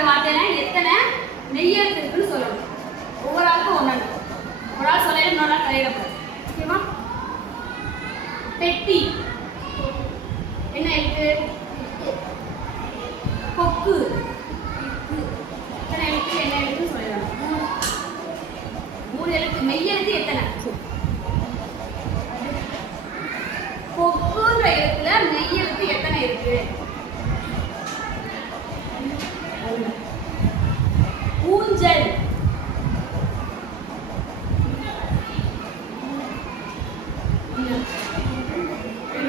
ஆரம்பிக்கிற வார்த்தையில எத்தனை மெய்யெழுத்து இருக்குன்னு சொல்லணும். ஒவ்வொரு ஆளுக்கும் ஒன்று ஒரு ஆள் சொல்லல இன்னொரு ஆள் தலையிடக்கூடாது. ஓகேவா? பெட்டி என்ன எழுத்து கொக்கு எத்தனை எழுத்து என்ன எழுத்துன்னு சொல்லிடணும் மூணு எழுத்து மெய் எழுத்து எத்தனை கொக்குன்ற எழுத்துல மெய் எழுத்து எத்தனை இருக்கு ஊஞ்சல்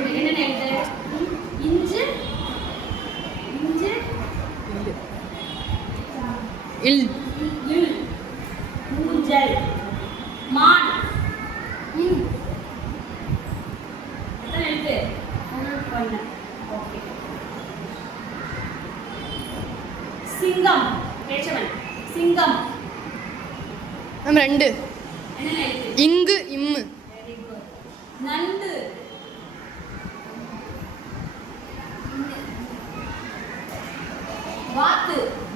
என்னென்ன எழுத்து இஞ்சு இஞ்சு இல். ஊஞ்சல் மான். எழுத்து? ஓகே. சிங்கம். பேச்சவன். சிங்கம். நம்ம ரெண்டு. இங்கு இம்மு. நண்டு. வாத்து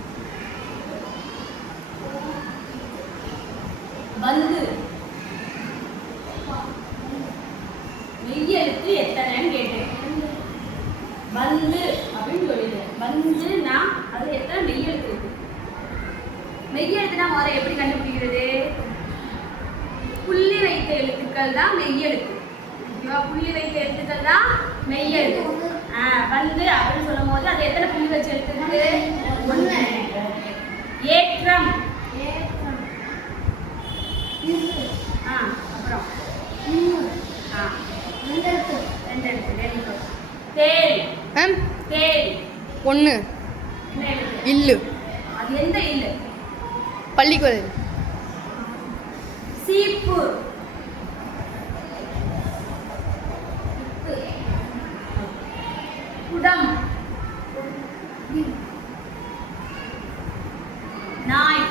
பந்து மெய் எழுத்து எத்தனைன்னு கேட்டேன். பந்து அப்படின்னு சொல்லிடு பந்துனா அது எத்தனை மெய்யெழுத்து இருக்கு? மெய்யெழுத்துனா முதல்ல எப்படி கண்டுபிடிக்கிறது? புள்ளி வைத்த எழுத்துக்கள் தான் மெய்யெழுத்து. ஓகேவா புள்ளி வைத்த எழுத்துக்கள் தான் மெய்யெழுத்து. ஆ பந்து அப்படின்னு சொல்லும் போது அது எத்தனை புள்ளி வச்ச எழுத்துக்கு ஒண்ணு ஒன்று. ஒன்று இல்லு. அது எந்த இல்லு? பள்ளிக்குழல் சீப்பு. குடம். நாய்.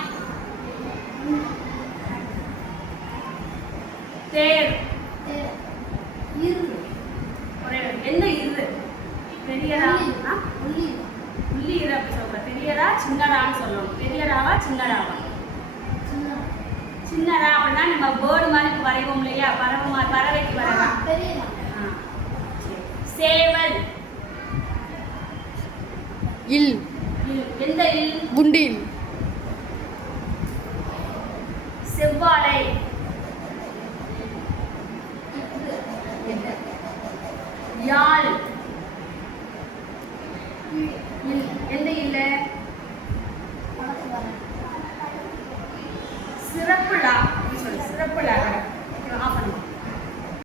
தேர் ஒரே ஒரு- எந்த இரு பெரியரா? ஆ? உள்ளி இரு அப்படி சொல்ற. பெரியரா சின்னரான்னு சொல்லணும் பெரியராவா சின்னராவா? சின்னரா அப்படின்னா நம்ம பேர்டு மாதிரி வரைவோம் இல்லையா? பறவை மா- பறவைக்கு. சரி. சேவல். இல். இல். எந்த இல்? குண்டு இல். செவ்வாழை. யாழ். சிறப்பு லா அப்படின்னு சொல்லுது சிறப்பு லா